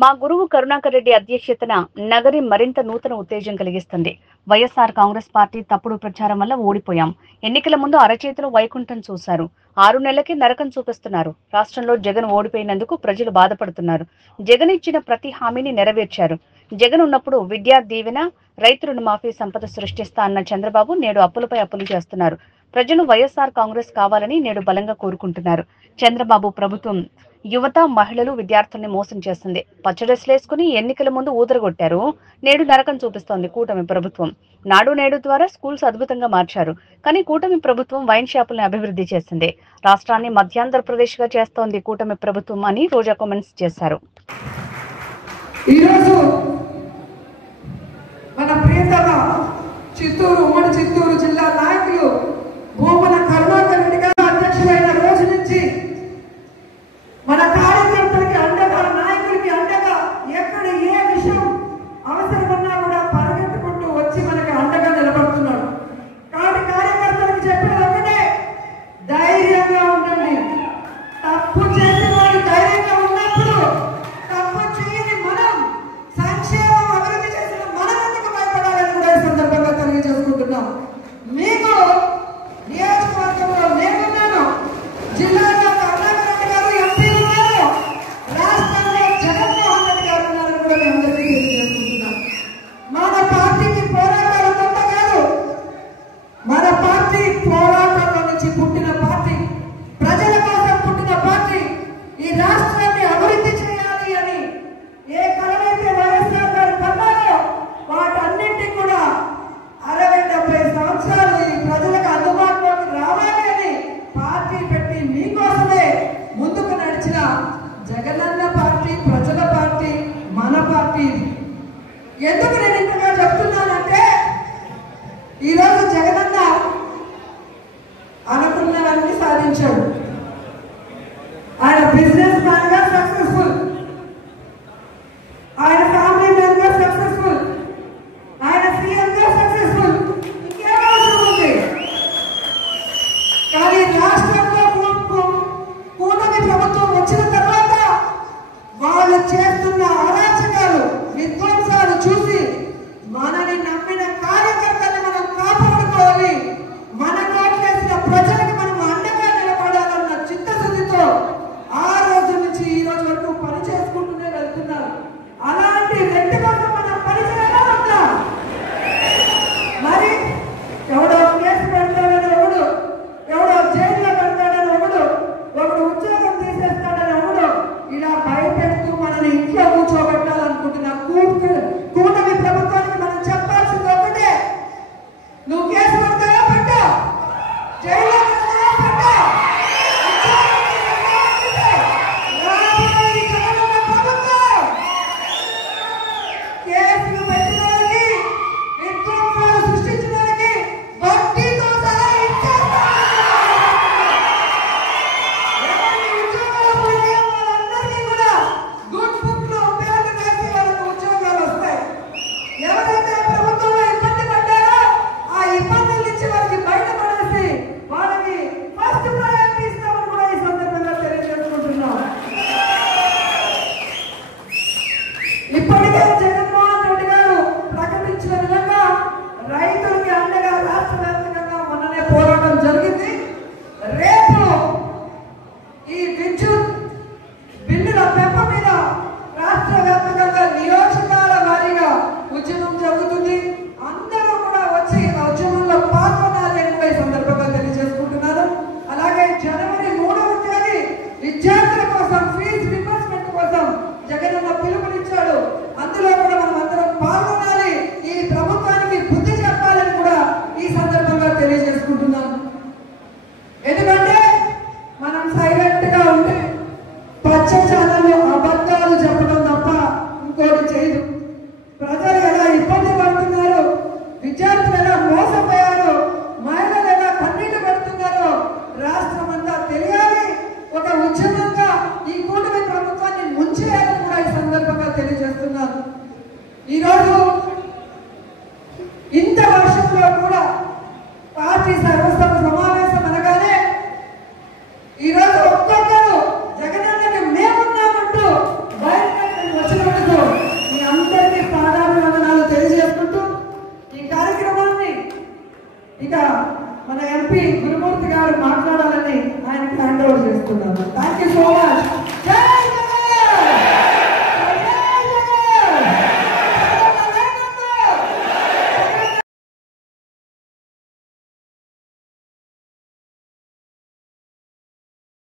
మా గురువు కరుణాకర్ రెడ్డి అధ్యక్షతన నగరి మరింత నూతన ఉత్తేజం కలిగిస్తుంది. వైఎస్ఆర్ కాంగ్రెస్ పార్టీ తప్పుడు ప్రచారం వల్ల ఓడిపోయాం. ఎన్నికల ముందు అరచేతిలో వైకుంఠం చూశారు. 6 నెలలకి నరకం చూపిస్తున్నారు. రాష్ట్రంలో జగన్ ఓడిపోయినందుకు ప్రజలు బాధపడుతున్నారు. జగన్ ఇచ్చిన ప్రతి హామీని నెరవేర్చారు. జగన్ ఉన్నప్పుడు విద్యా దీవెన, రైతు రుణమాఫీ సంపద సృష్టిస్తా అన్న చంద్రబాబు నేడు అప్పులపై అప్పులు చేస్తున్నారు. ప్రజలు వైఎస్ఆర్ కాంగ్రెస్ కావాలని నేడు బలంగా కోరుకుంటున్నారు. చంద్రబాబు ప్రభుత్వం యువత, మహిళలు, విద్యార్థుల్ని మోసం చేస్తుంది. పచ్చడెస్లేసుకుని ఎన్నికల ముందు ఊదరగొట్టారు. నేడు నరకం చూపిస్తోంది కూటమి ప్రభుత్వం. నాడు నేడు ద్వారా స్కూల్స్ అద్భుతంగా మార్చారు. కానీ కూటమి ప్రభుత్వం వైన్ షాపుల్ని అభివృద్ధి చేసింది. రాష్ట్రాన్ని మధ్యాంధ్రప్రదేశ్ గా చేస్తోంది కూటమి ప్రభుత్వం అని రోజా కామెంట్స్ చేశారు. మన ప్రియతమ ఉమ్మడి చిత్తూరు జిల్లా నాయకులు భూమన కరుణాకర్ రెడ్డి గారు అధ్యక్షులైన రోజు నుంచి మన కార్యకర్తలకి అండగా, నాయకులకి అండగా, ఎక్కడ ఏ విషయం అవసరమన్నా కూడా పరిగెత్తుకుంటూ వచ్చి మనకి అండగా నిలబడుతున్నాడు. కాబట్టి కార్యకర్తలకు చెప్పేది ఒకటే, ధైర్యంగా ఉండండి. తప్పు చేసిన వాళ్ళు ధైర్యంగా ఉన్నప్పుడు తప్పు చేయని మనం, సంక్షేమం అభివృద్ధి చేసిన మనం ఎందుకు భయపడాలని కూడా ఈ సందర్భంగా తెలియజేసుకుంటున్నాం. మీకు నియోజకవర్గంలో నేనున్నాను, జిల్లాలో కరుణాకర్ రెడ్డి గారు ఎంపీ ఉన్నారు, రాష్ట్రంలో జగన్మోహన్ రెడ్డి గారు ఉన్నారని కూడా మేము అందరికీ తెలియజేసుకుంటున్నాం. మన పార్టీకి పోరాటాలు కొత్త కాదు. మన పార్టీ పోరాటంలో నుంచి పుట్టిన పార్టీ, ప్రజల కోసం పుట్టిన పార్టీ. ఈ రాష్ట్రాన్ని అభివృద్ధి చేయాలి అని ఏ కలనైతే వైఎస్ఆర్ గారు కన్నారో వాటన్నింటినీ కూడా 60-70 సంవత్సరాలు ఈ ప్రజలకు అందుబాటులోకి రావాలి అని పార్టీ పెట్టి మీకోసమే ముందుకు నడిచిన జగనన్న పార్టీ, ప్రజల పార్టీ, మన పార్టీ. ఎందుకు నేను ఇంతగా చెప్తున్నానంటే, ఈరోజు జగనన్న అనుకున్నవన్నీ సాధించాడు. ఆయన బిజినెస్ మ్యాన్ గా సక్సెస్ఫుల్, ఆయన ఫ్యామిలీ మ్యాన్ గా సక్సెస్ఫుల్, ఆయన సీఎం గా సక్సెస్ఫుల్. ఇంకేం అవసరం ఉంది? కానీ రాష్ట్రంలో కూటమి ప్రభుత్వం వచ్చిన తర్వాత వాళ్ళు చేస్తున్న అరాచకాలు, విధ్వంసాలు చూసి మనని నమ్మిన కార్యకర్తల్ని మనం కాపాడుకోవాలి, మన కోట్లేసిన ప్రజలకు మనం అండగా నిలబడాలన్న చిత్తశుద్ధితో ఆ రోజు నుంచి ఈ రోజు వరకు పని చేసుకుంటూనే వెళ్తున్నారు. అలాంటి వ్యక్తి కోసం మనం పనిచేయడం ఉందా? మరి ఎవడో కేసు పెడతాడని ఒకడు, ఎవడో జైల్లో పెడతాడని ఒకడు ఉద్యోగం తీసేస్తాడని ఒకడు ఇలా భయపెడుతూ మనని ఇంట్లో కూర్చోబెట్టాలనుకుంటున్న కూటమి ప్రభుత్వానికి మనం చెప్పాల్సింది ఒకటే, నువ్వు కేసు పెడతావా పెట్టా, జైల్లో పెడతావా పెట్టా, కేసులు పెట్టిన వాళ్ళకి, విధ్వంసాలు సృష్టించిన వాళ్ళకి వడ్డీతో సహా ఇచ్చేస్తాం. ఎవరి ఉద్యోగాలు పోయిన వాళ్ళందరికీ కూడా గుడ్ బుక్ లో పేర్లు వేసి వాళ్ళకు ఉద్యోగాలు వస్తాయి. ఎవరైతే ప్రభుత్వంలో ఇబ్బంది పడ్డారో ఆ ఇబ్బందుల నుంచి వాళ్ళకి బయటపడేసి వాళ్ళకి ఫస్ట్ ప్రయారిటీ ఇస్తామని కూడా ఈ సందర్భంగా తెలియజేసుకుంటున్నాం. ఇప్పటికే జగన్మోహన్ రెడ్డి గారు ప్రకటించిన విధంగా రైతులకి అండగా రాష్ట్ర వ్యాప్తంగా మొన్ననే పోరాటం జరిగింది. రేపు ఈ విద్యుత్ బిల్లుల పెంపు మీద రాష్ట్ర వ్యాప్తంగా నియోజకాల వారీగా ఉద్యమం జరుగుతుంది. అందరూ కూడా వచ్చి ఆ ఉద్యమంలో పాల్గొనాలి అని కూడా ఈ సందర్భంగా తెలియజేసుకుంటున్నారు. అలాగే జనవరి 3వ తేదీ విద్యార్థుల కోసం ఫీజు రియంబర్స్మెంట్ కోసం జగనన్న పిలుపునిచ్చాడు. అందులో కూడా మనం అందరం పాల్గొనాలి, ఈ ప్రభుత్వానికి బుద్ధి చెప్పాలని కూడా ఈ సందర్భంగా తెలియజేసుకుంటున్నాను. ఎందుకంటే మనం సైలెంట్ గా ఉంటే పచ్చ ఛానల్లో అబద్ధాలు చెప్పడం తప్ప ఇంకోటి చేయదు. ప్రజలు ఎలా ఇబ్బంది పడుతున్నారు, విద్యార్థులు ఎలా మోసపోయారు, మహిళలు ఎలా కన్నీళ్లు పెడుతున్నారో రాష్ట్రం అంతా తెలియాలి. ఒక ఉద్యమంగా ఈ కూటమి ప్రభుత్వాన్ని ముంచేయాలని కూడా ఈ సందర్భంగా తెలియజేస్తున్నాను. ఈరోజు ఇంత వర్షంలో కూడా పార్టీ సర్వసభ సమావేశం అనగానే ఈరోజు ఒక్కొక్కరు జగనన్నకి మేమున్నామంటూ బయట కోరుకుంటున్నాను. Thank you so much.